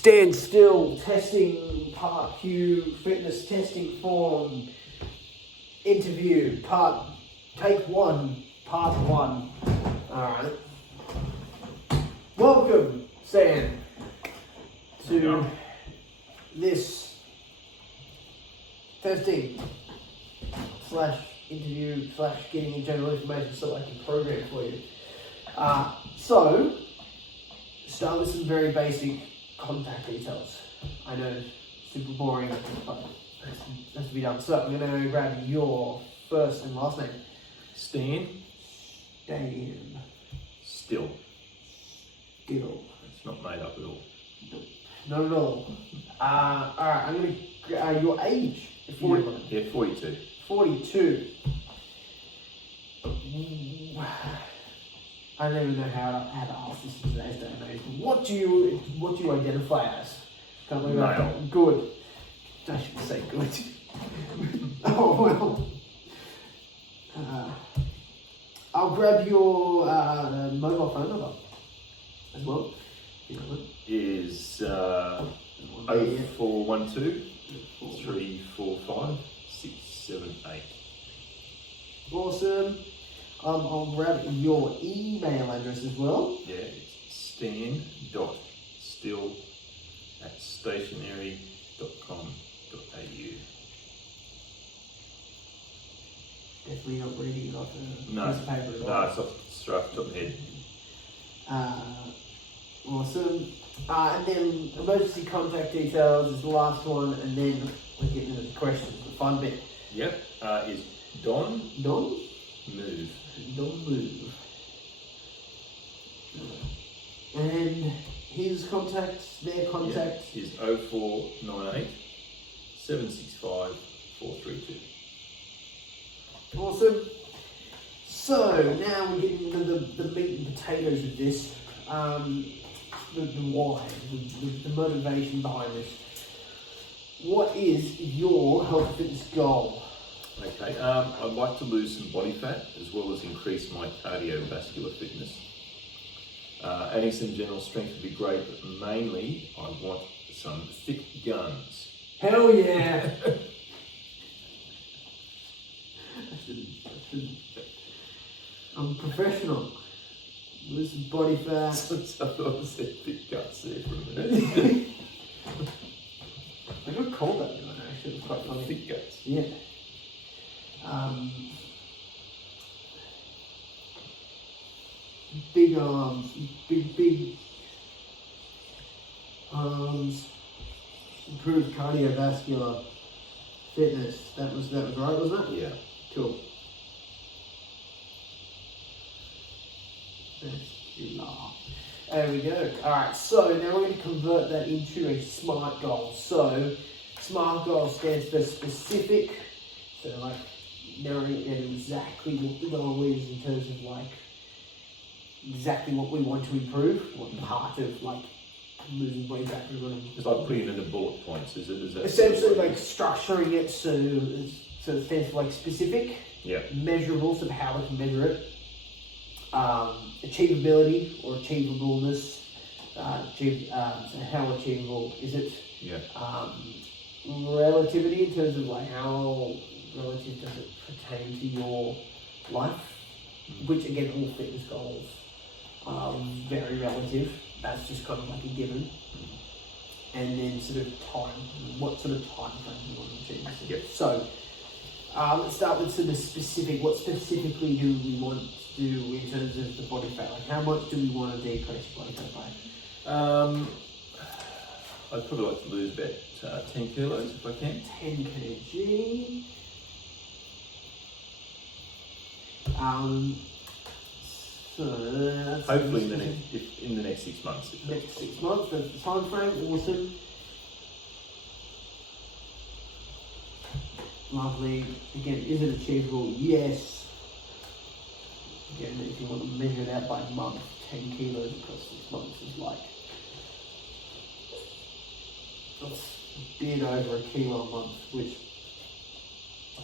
Stand still, testing, part Q, fitness testing form, interview, take one, part one. Alright. Welcome, Stan, to this testing / interview / getting general information so I can program for you. So, start with some very basic contact details. I know, super boring, but it has to be done. So, I'm going to grab your first and last name. Stan. Still. It's not made up at all. Not at all. Alright, I'm going to, your age? 40. Yeah, 42. 42. I don't even know how to ask this in today's day and age. What do you identify as? Can't believe I Male. thought good. I should say good. Oh well. I'll grab your mobile phone number as well. Is 0412 345 678. Awesome. I'll grab your email address as well. Yeah, it's stan.still@stationery.com.au. Definitely not reading it off a No, piece of paper. no, it's straight off the top of the head. Awesome. And then emergency contact details is the last one, and then we get into the questions, the fun bit. Yep, is Don Don? Move. Don Move. And his contacts, their contacts. Is 0498 765 432. Awesome. So now we're getting into the meat and potatoes of this. The why, the motivation behind this. What is your health and fitness goal? Okay, I'd like to lose some body fat as well as increase my cardiovascular fitness. Adding some general strength would be great, but mainly I want some thick guns. Hell yeah! I'm professional. Lose some body fat. I thought I said thick guts there for a minute. I got called that one actually, it was quite funny. Thick guts. Yeah. Big arms, big arms, improved cardiovascular fitness. That was right, wasn't it? Yeah. Cool. There we go. Alright, so now we're going to convert that into a SMART goal. So, SMART goal stands for specific, so like narrowing it down exactly what the goal is in terms of like exactly what we want to improve, what part of like losing body fat we want to. It's like putting it into bullet points, is that essentially like structuring it so it stands for like specific, yeah, measurable, so how we can measure it. Achievability or achievableness, so how achievable is it? Yeah. Relativity in terms of like how relative does it pertain to your life, which again all fitness goals are very relative. That's just kind of like a given. And then sort of time, what sort of time frame you want to achieve this in. Yep. So let's start with sort of specific. What specifically do we want to do in terms of the body fat? Like how much do we want to decrease body fat by? I'd probably like to lose about 10 kilos if I can. 10 kg. So that's Hopefully in the next 6 months. next 6 months. That's the time frame. Awesome. Lovely. Again, is it achievable? Yes. Again, if you want to measure it out by month, 10 kilos across 6 months is like, that's a bit over a kilo a month, which,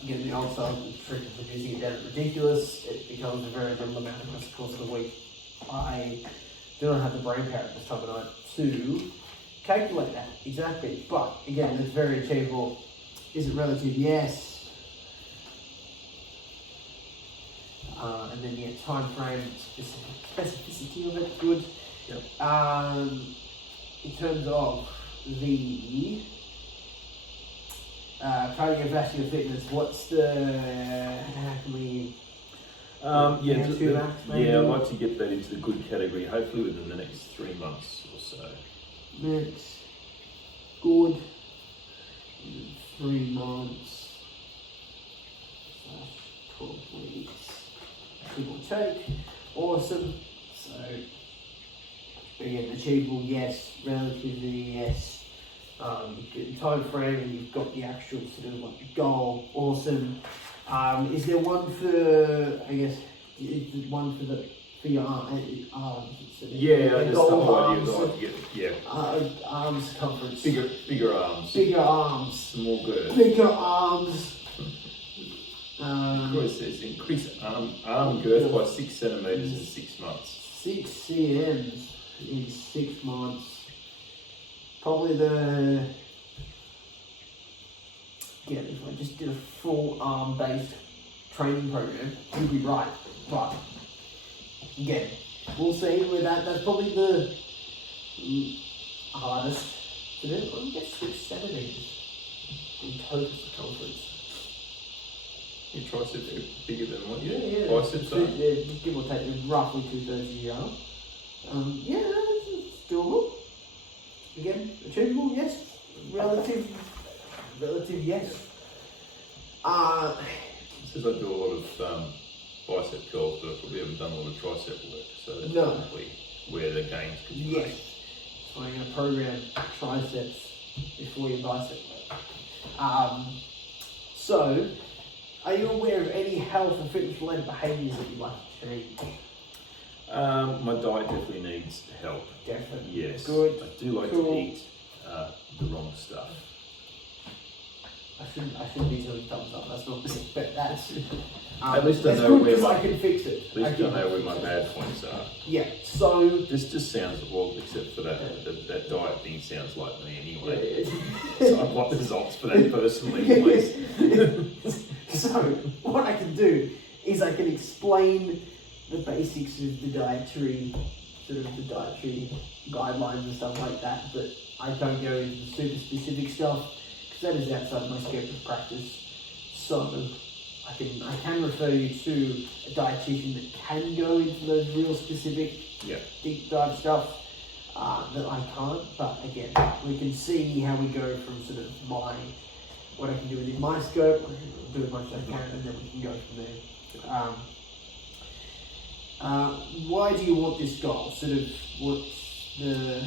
again, the old style trick of reducing it down is ridiculous. It becomes a very little amount across the course of the week. I do not have the brain power at this time of night to calculate that, exactly. But again, it's very achievable. Is it relative? Yes. And then time frame, specificity of it, good. Yep. In terms of the cardiovascular fitness, what's the, how can we, I'd like to get that into the good category, hopefully within the next 3 months or so. next, good, 3 months, / 12 weeks, give or take, awesome. So, again, achievable, yes, relatively, yes. You've got the time frame and you've got the actual sort of like goal, awesome. Is there one for, I guess, is there one for your arms? Yeah, there's some idea I'd like to get, arm circumference. bigger arms. Bigger arms. Some more girth. Bigger arms. Of course, it says increase arm girth by 6 centimetres in 6 months. 6 cms in 6 months. Probably if I just did a full arm based training program, you'd be right. But again, we'll see with that. That's probably the hardest to do. I get 6 centimetres in total circumference. Your triceps are bigger than what your Yeah. biceps are. Yeah, just give or take roughly 2/3 of your arm. Yeah, it's doable. Again, achievable, yes. Relative, yes. It says I do a lot of bicep curls, but I probably haven't done a lot of tricep work, so that's No. probably where the gains could be Yes. made. So I'm going to program triceps before your bicep work. So, are you aware of any health and fitness-related behaviours that you'd like to change? My diet definitely needs help. Definitely. Yes. Good. I do like Cool. to eat the wrong stuff. I shouldn't be doing thumbs up. That's not good. But that's. At least I that's know good where because my- I can fix it. At least I know where my bad points are. Yeah. So. This just sounds, well, except for that diet thing sounds like me anyway. Yeah. So I want results for that personally, please. So what I can do is I can explain the basics of the dietary guidelines and stuff like that, but I don't go into the super specific stuff because that is outside my scope of practice. So I can refer you to a dietitian that can go into those real specific deep dive stuff that I can't. But again, we can see how we go from sort of what I can do within my scope, I can do as much as I can, and then we can go from there. Why do you want this goal? Sort of, what's the...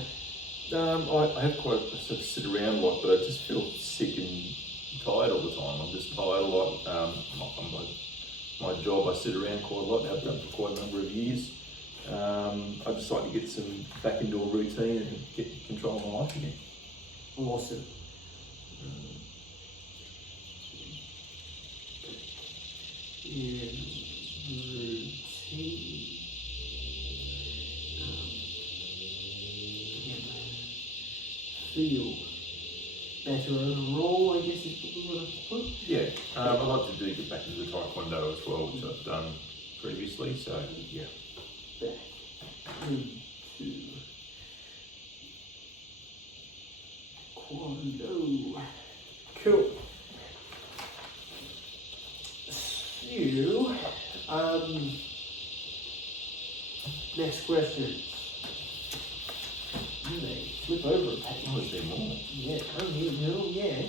I have quite a sort of sit around a lot, but I just feel sick and tired all the time. I'm just tired a lot. My job, I sit around quite a lot. I've done for quite a number of years. I just like to get some back into a routine and get control of my life again. Awesome. Routine. Feel better overall, I guess is probably what I put. Yeah, I'd like to get back into the Taekwondo as well, which I've done previously, so yeah. Back into Taekwondo. Cool. So, next question. They flip over a page. Oh, is there more? Yeah, oh yeah.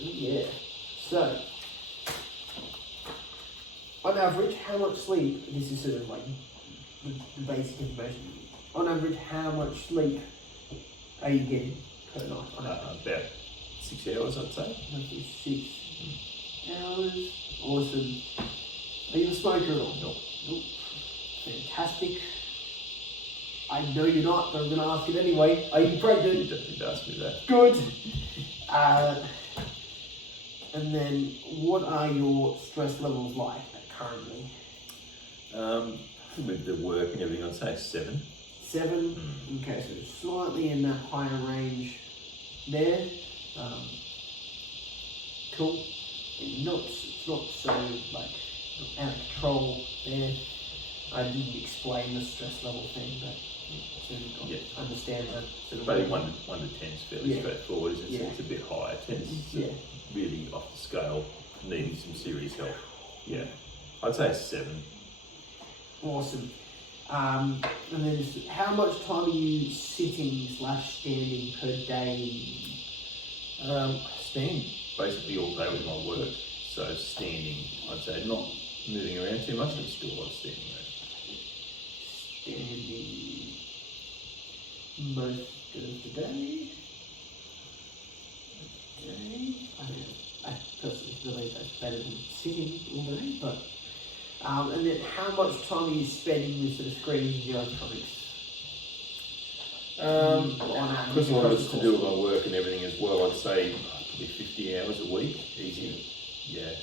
Oh yeah. So, on average, how much sleep, this is sort of like the basic information. On average, how much sleep are you getting per night? About 6 hours, I'd say. Roughly 6 hours. Awesome. Are you a smoker at all? No. Nope. Fantastic. I know you're not, but I'm going to ask it anyway. Are you You pregnant? definitely asked me that. Good. And then, what are your stress levels like currently? With the work and everything, I'd say 7. 7. Okay, so slightly in that higher range there. Cool. And it's not so like out of control there. I didn't explain the stress level thing, but understand that. Sort of Maybe 1 to 10 is fairly Yeah. straightforward, isn't it? Yeah. It's a bit higher. 10 is really off the scale, needing some serious help. Yeah, I'd say a 7. Awesome. And then just how much time are you sitting / standing per day? Stand basically all day with my work, so standing, I'd say not moving around too much, and still a lot of standing around. Standing most of the day. I personally believe that's better than sitting all day, but and then how much time are you spending with sort of screens and electronics? On average, Because a lot of it's across the to do with course? my work and everything as well, I'd say probably 50 hours a week, easy. Yeah,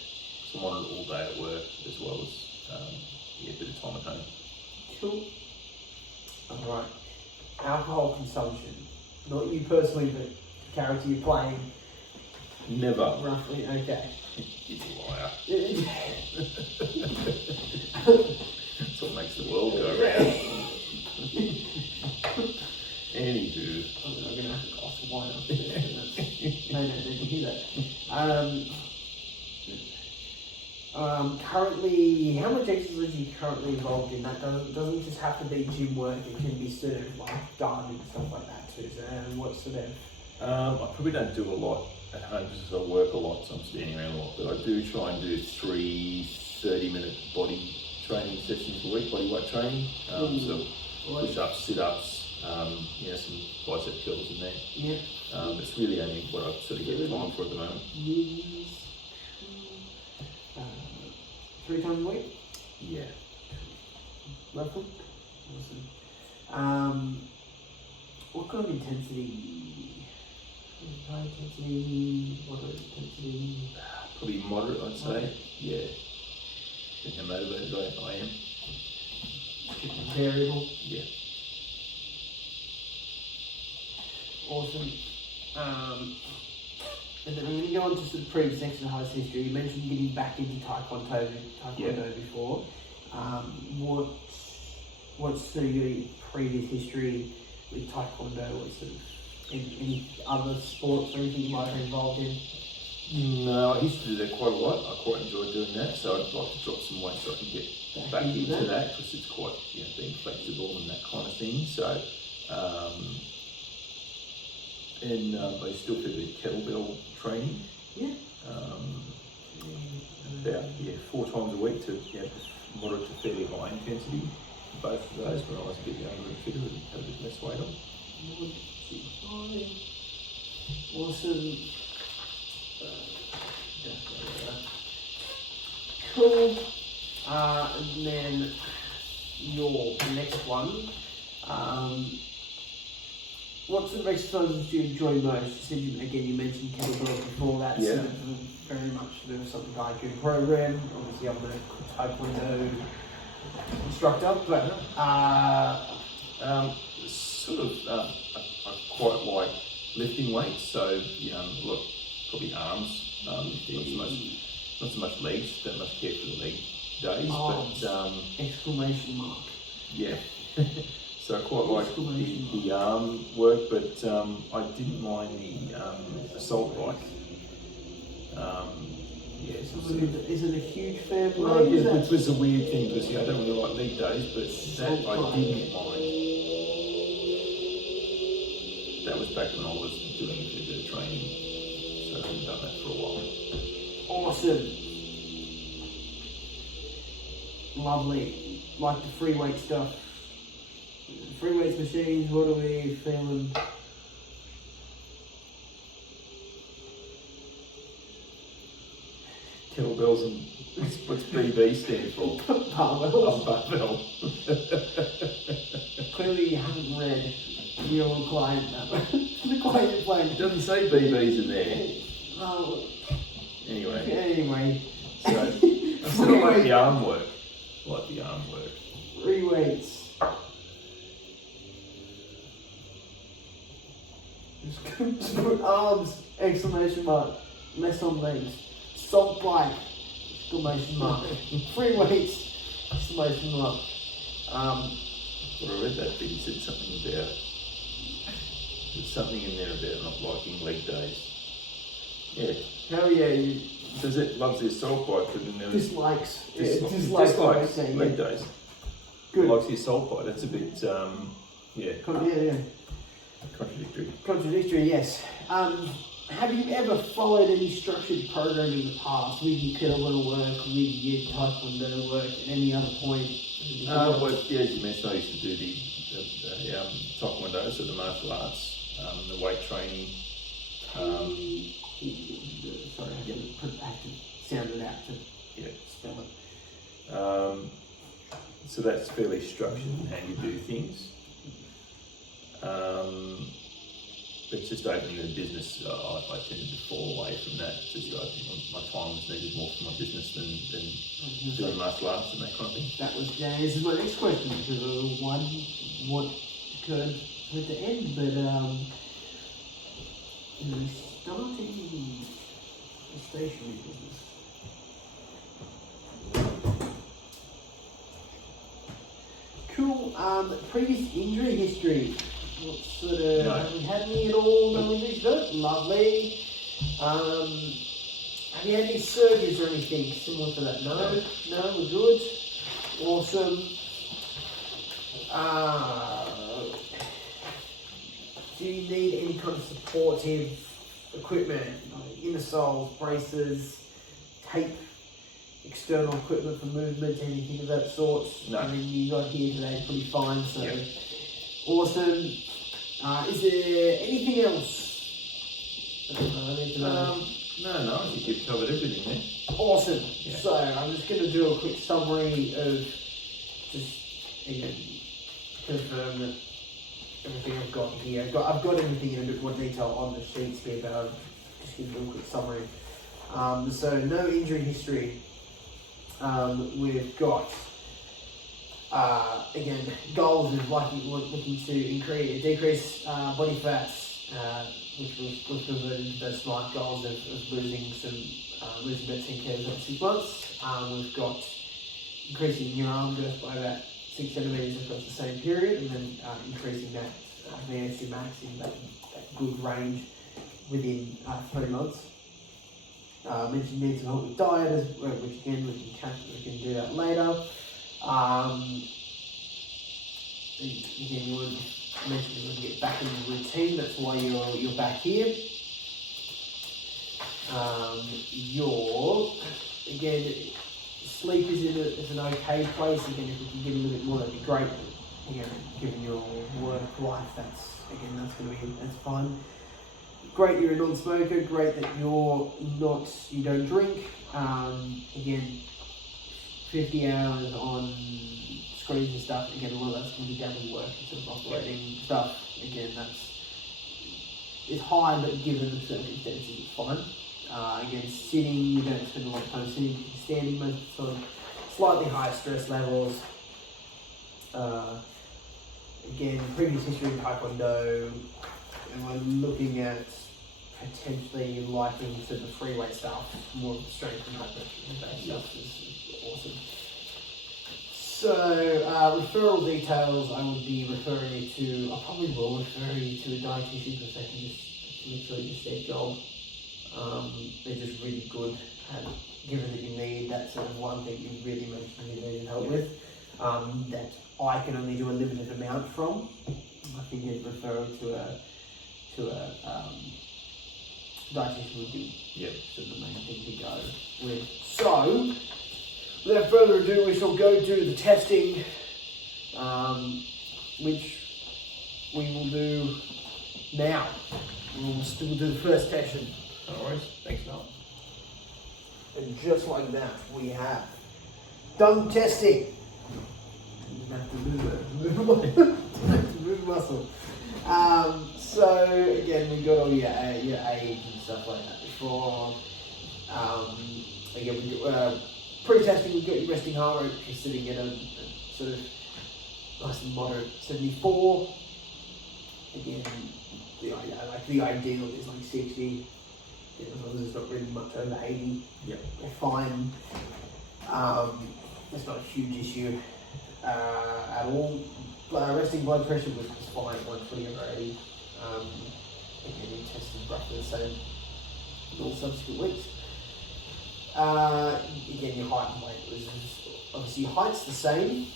so I'm on all day at work as well as a bit of time at home. Cool. Alright. Alcohol consumption. Not you personally, but the character you're playing. Never. Roughly, okay. He's a liar. That's what makes the world go round. Anywho. I'm going to have a glass of wine after this. No, didn't hear that. Currently, how much exercise are you currently involved in? That doesn't just have to be gym work, it can be sort of like gardening and stuff like that too. So, what sort of... I probably don't do a lot at home because I work a lot, so I'm standing around a lot. But I do try and do 3 30-minute body training sessions a week, body weight training. So push-ups, sit-ups, some bicep curls in there. Yeah. It's really only what I sort of get time for at the moment. Yes. 3 times a week? Yeah. Roughly? Awesome. What kind of intensity? High intensity, moderate intensity? Probably moderate, I'd say. Okay. Yeah. And how motivated I am. Variable. Yeah. Awesome. And then I'm going to go on to some previous exercise history. You mentioned getting back into Taekwondo before. What's sort of your previous history with Taekwondo? What sort of any other sports or anything you might have been involved in? No, I used to do that quite a lot. I quite enjoyed doing that, so I'd like to drop some weight so I can get back into that because it's quite, being flexible and that kind of thing. So, I still do the kettlebell training. Yeah. About 4 times a week to moderate to fairly high intensity. Both of those when I was a bit younger and fitter and had a bit less weight on. Awesome. Cool. And then the next one. What sort of exercises do you enjoy most? You mentioned kettlebells before. That's Yeah. sort of very much sort of something I do program. Obviously, I'm a Taekwondo instructor, but I quite like lifting weights, so probably arms. Not so much legs. Don't much care for the leg days, but exclamation mark. yeah. So I quite like the arm work, but I didn't mind the assault bike. Isn't a huge fan of Well, legs? which was a weird thing because I don't really like leg days, but that I didn't mind. That was back when I was doing a bit of training, so I've done that for a while. Awesome. Lovely. Like the free weight stuff. Free weights machines, what are we feeling? Kettlebells and what's BB stand for? Barbells. Barbell. Clearly you haven't read your client the client you're playing. It doesn't say BBs in there. Oh, Anyway, so I still like the arm work. Free free weights. Just put arms, exclamation mark, less on legs. Salt bike, exclamation mark. Free weights, exclamation mark. When I read that thing, it said something about, there's something in there about not liking leg days. Yeah. Hell yeah, you Says it loves the assault bike, but then there was dislikes. dislikes saying, leg yeah. days. Good. Likes the assault bike. That's a bit, Yeah. contradictory. Contradictory, yes. Have you ever followed any structured program in the past with your kettlebell work, with your taekwondo work, at any other point? Well, yeah, as you mentioned, I used to do the taekwondo, so the martial arts, the weight training. Sorry, I have to sound it out to spell it. So that's fairly structured in how you do things. But just opening a business, I tended to fall away from that. Just my time was needed more for my business than doing martial arts and that kind of thing. That was this is my next question because of what occurred at the end, but starting a stationery business. Cool. Previous injury history. What sort of have we had any at all? No injuries? No. Lovely. Have you had any surgeries or anything similar to that? No, we're good. Awesome. Do you need any kind of supportive equipment? Like inner soles, braces, tape, external equipment for movement, anything of that sort? No. I mean, you got here today pretty fine, so Yep. awesome. Is there anything else? I need to know. No, I think you've covered everything there. Awesome. Yeah. So I'm just going to do a quick summary of just again confirm that everything I've got here. I've got everything in a bit more detail on the sheets here, but I'm just going to do a quick summary. So no injury history. We've got again goals is looking to decrease body fats. Which was converted into those SMART goals of losing about 10 kilos over 6 months. We've got increasing your arm girth by about 6 centimetres across the same period, and then increasing that VO2 max in that good range within 3 months. I mentioned need some help with diet, which again we can do that later. Again, you would mentioned you want to get back in the routine, that's why you're back here. Again, sleep is an okay place. Again, if we can get a little bit more, that'd be great. Again, given your work life, that's fine. Great, you're a non-smoker. Great that you don't drink. Again, 50 hours on screens and stuff. Again, a lot of that's going to be done in work instead of operating stuff. Again, it's high, but given the circumstances, it's fine. Again, sitting, you don't spend a lot of time sitting, standing, most sort of slightly higher stress levels. Again, previous history in Taekwondo, and we're looking at potentially liking to the free weight stuff, more of the strength and hypertrophy stuff is awesome. So, referral details, I would be referring you to, I probably will refer you to a dietitian because they can just literally just their job. They're just really good at, given that you need that sort of one thing you really mentioned you needed help with, that I can only do a limited amount from. I think a referral to a dietitian would be sort of the main thing to go with. So, without further ado, we shall go do the testing, which we will do now. We'll still do the first session. No worries. Thanks, Mel. And just like that, we have done testing. You have to move muscle. So again, we got all your age and stuff like that before. Again, we got, pre-testing, we've got your resting heart rate, which is sitting at a sort of nice and moderate 74. Again, the ideal is like 60. As long as it's not really much over 80, they're fine. It's not a huge issue at all. Resting blood pressure was fine at 120 over 80. Again, you tested roughly the same in all subsequent weeks. Again, your height and weight was obviously your height's the same.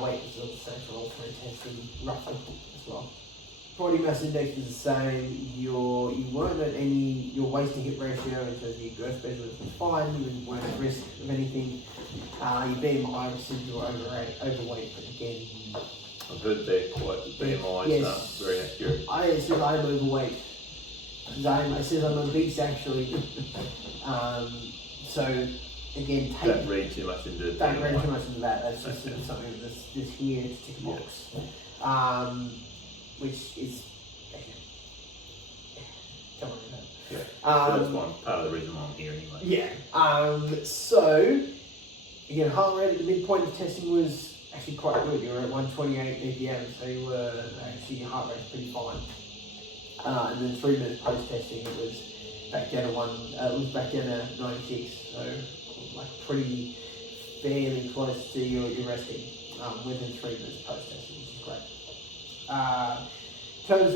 Weight was all the same for all three testing, roughly as well. Body mass index is the same. You weren't at your waist to hip ratio in terms of your girth measurements was fine. You weren't at risk of anything. Your BMI said you were overweight, but again, I've heard they're quite the BMI is not very accurate. It says I'm overweight. It says I'm obese actually. So again, don't read too much into it. Don't read too much into that. That's just sort of something that's here to tick a box. Which is don't worry about it. Yeah. So that's part of the reason why I'm here anyway. Yeah. So again, heart rate at the midpoint of testing was actually quite good. You were at 128 BPM, so you were actually your heart rate's pretty fine. And then 3 minutes post testing, it was back down to 96. So like pretty fairly close to your resting within 3 minutes post testing, which is great. In terms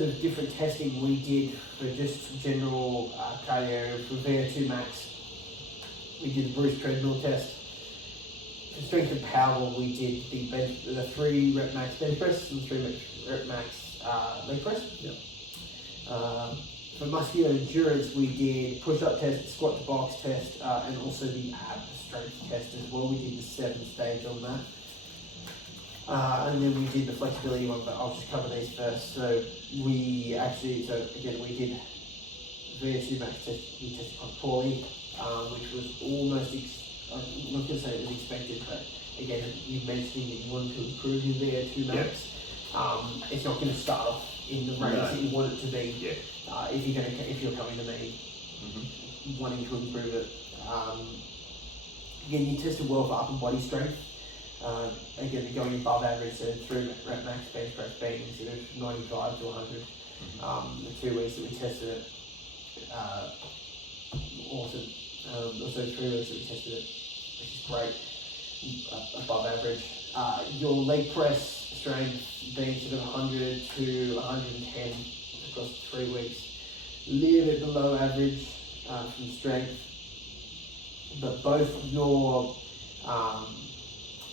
of different testing we did for just general cardio for VO2 max, we did the Bruce treadmill test. For strength and power, we did the 3 rep max bench press and 3 rep max leg press. For muscular endurance, we did push-up test, squat to box test, and also the ab strength test as well. We did the 7-stage on that. And then we did the flexibility one, but I'll just cover these first. So we did VO2 max test, we tested quite poorly, which was almost, I'm not going to say it was expected, but again, you mentioning that you wanted to improve your VO2 max. It's not going to start off in the range that you want it to be. If you're coming to me wanting to improve it. Again, you tested well for upper body strength. Again, they're going above average, so 3 rep max bench press being instead of 95 to 100. The 2 weeks that we tested it, awesome. Also 3 weeks that we tested it, which is great, above average. Your leg press strength being sort of 100 to 110 across 3 weeks. A little bit below average from strength, but both your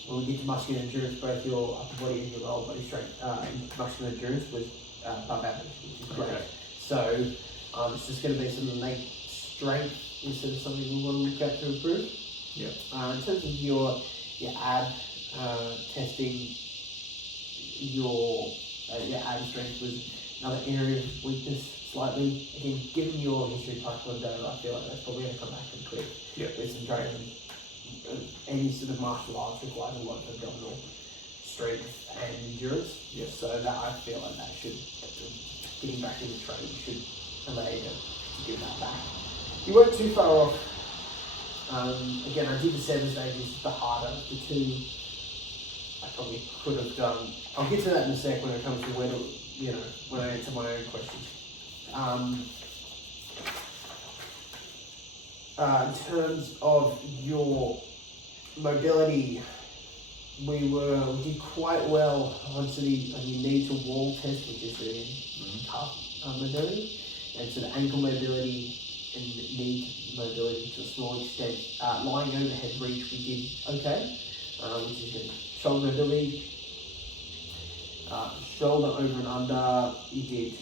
when we get to muscular endurance, both your upper body and your lower body strength muscular endurance was above average, which is great. So it's just going to be sort of leg strength instead of something we want to look at to improve. In terms of your ab testing, your ab strength was another area of weakness slightly. Again, given your history of Taekwondo, I feel like that's probably going to come back pretty quick with some training. Any sort of martial arts requires a lot of abdominal strength and endurance. So that I feel like that should, getting back into training should allow you to do that back. You weren't too far off. Again, I did the 7 stages, the harder of the 2. I probably could have done. I'll get to that in a sec when it comes to when I answer my own questions. In terms of your mobility, we did quite well on your knee to wall test, which is the calf mobility, and so the ankle mobility and knee mobility to a small extent. Lying overhead reach, we did okay, which is good. Shoulder mobility, shoulder over and under, you did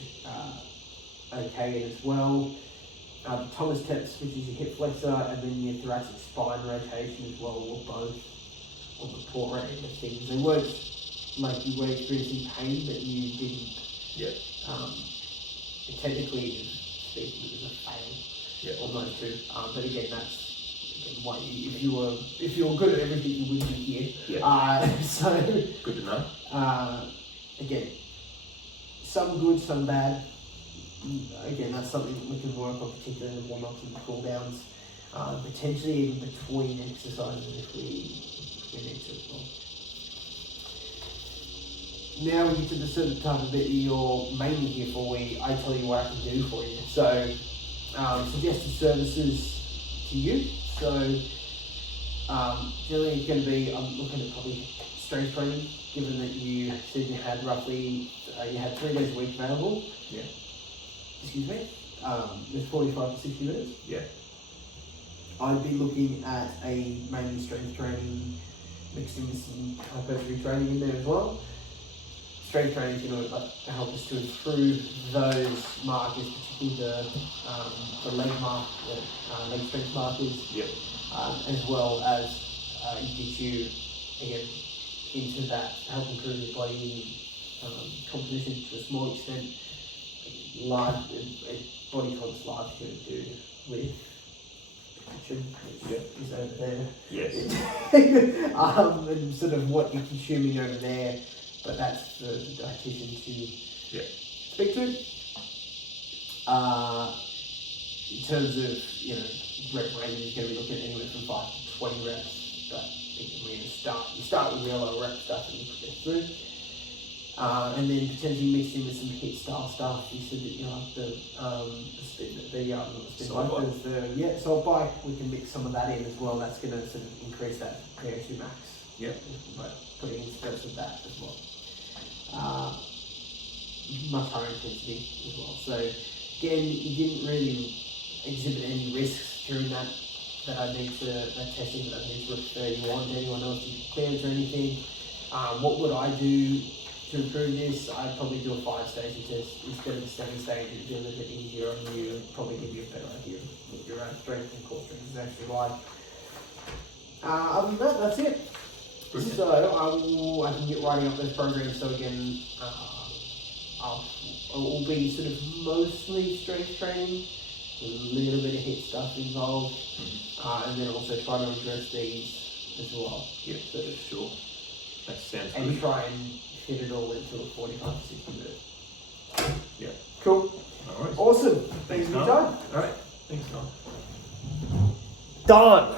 okay as well. Thomas test, which is your hip flexor, and then your thoracic spine rotation as well, were both on the poor end of things. They weren't like you were experiencing pain, but you didn't. Technically speaking, it was a fail on those 2. But again, that's why if you were good at everything, you wouldn't be here. So good to know. Again, some good, some bad. Again, that's something that we can work on, particularly in the warm-ups and the cool-downs, potentially even between exercises if we need to as now we get to the sort of type of bit you're mainly here for. I tell you what I can do for you. So, suggested services to you. So, generally it's going to be, I'm looking at probably strength training, given that you said you had roughly, you had 3 days a week available. Yeah. Excuse me. With 45 to 60 minutes. Yeah. I'd be looking at a mainly strength training, mixing with some hypertrophy training in there as well. Strength training is going to help us to improve those markers, particularly the leg leg strength markers, Yep. as well as get you again into that, help improve your body composition to a small extent. Large body comp large going to do with kitchen, Yep. is over there. Yes. And sort of what you're consuming over there, but that's for the dietitian to speak to. In terms of, rep range, you're going to be looking at anywhere from 5 to 20 reps, but we're going to start with real low rep stuff and you progress through. And then potentially mixed in with some hit style stuff. You said that you like the Salt bike. Salt bike. We can mix some of that in as well. That's going to sort of increase that VO2 max. Yep. But putting in spurts of that as well. Much higher intensity as well. So again, you didn't really exhibit any risks during that I need to that testing that I need to refer you on to anyone else's clearance or anything. What would I do to improve this? I'd probably do a 5-stage test instead of a 7-stage. It'd be a little bit easier on you, probably give you a better idea of what your own strength and core strength is actually like. Other than that, that's it. Brilliant. So I can get writing up those programs. So again, I'll be sort of mostly strength training, a little bit of hit stuff involved, and then also try to address these as well. Yep. So, Sure. That sounds and good. try and fit it all into a 45 to 60 minutes. Yeah. Cool. All right. Awesome. Thanks, for your Tom. time. All right. Thanks, Tom. Done.